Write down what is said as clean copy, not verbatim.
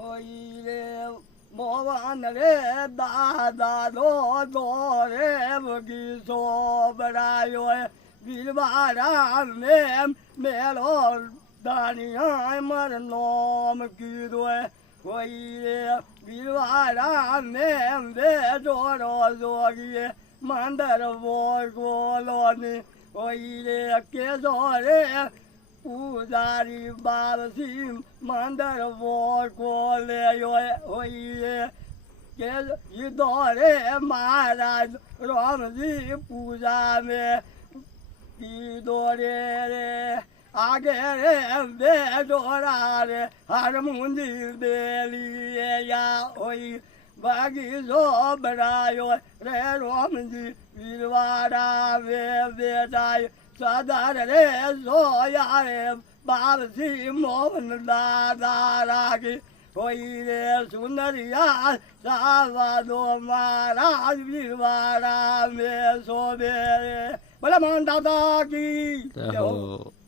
હોય રે મોહન રે દાદા દો રે બગીચો બનાવ્યો વીરવારા મેલો દાનિયા મર નોમ કીધું હોય રે વીરવારા વે જોડો જોગીએ મંદર બોલો ને હોય રે કેજો રે પૂજારી બારસી મંદર બોલે હોય કે ઈદો રે મહારાજ રામજી પૂજા મેં કીધો રે आगे रे बे डोरा रे हर मुंदिर बेली या ओई बागी जो बनायो रे राम जी वीरवाड़ा वे बेटाई सदार रे जो यारे बालसी मोहन दादा रागी ओई रे सुंदरिया सावा दो महाराज वीरवाड़ा में सोबे बोला मान दादा की